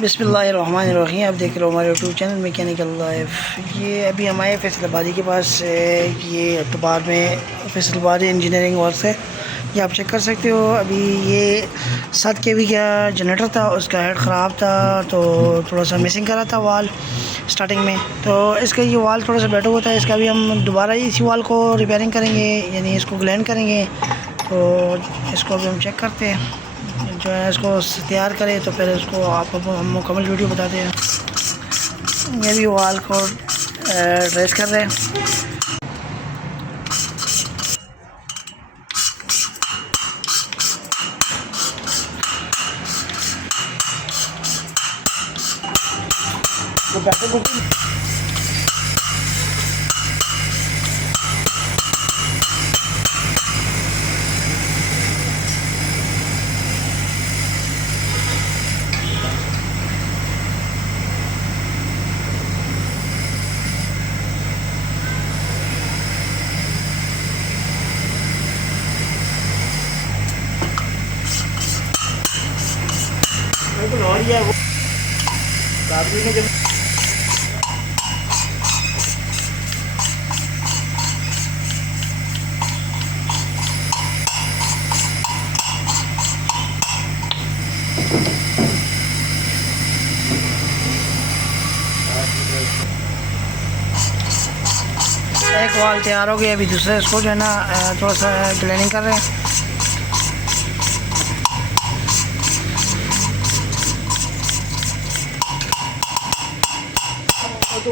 बिस्मिल्लाहिर्रहमानिर्रहीम। आप देख रहे हो हमारे यूट्यूब चैनल मैकेनिकल लाइफ। ये अभी हम आए फैसलाबादी के पास। ये अक्टूबर में फैसलाबादी इंजीनियरिंग वर्क है। ये आप चेक कर सकते हो। अभी ये 7 kV का जनरेटर था, उसका हेड ख़राब था तो थोड़ा सा मिसिंग करा था वाल स्टार्टिंग में। तो इसका ये वाल थोड़ा सा बेटर हुआ था। इसका भी हम दोबारा इसी वाल को रिपेयरिंग करेंगे, यानी इसको ग्लैंड करेंगे। तो इसको भी हम चेक करते हैं, जो है इसको तैयार करें तो फिर इसको आपको हम मुकम्मल वीडियो बताते हैं। ये भी वाल को ड्रेस कर रहे हैं। और ये वो आदमी ने जब एक वाल तैयार हो गया, अभी दूसरे इसको जो है ना थोड़ा सा ग्लैंडिंग कर रहे हैं। तो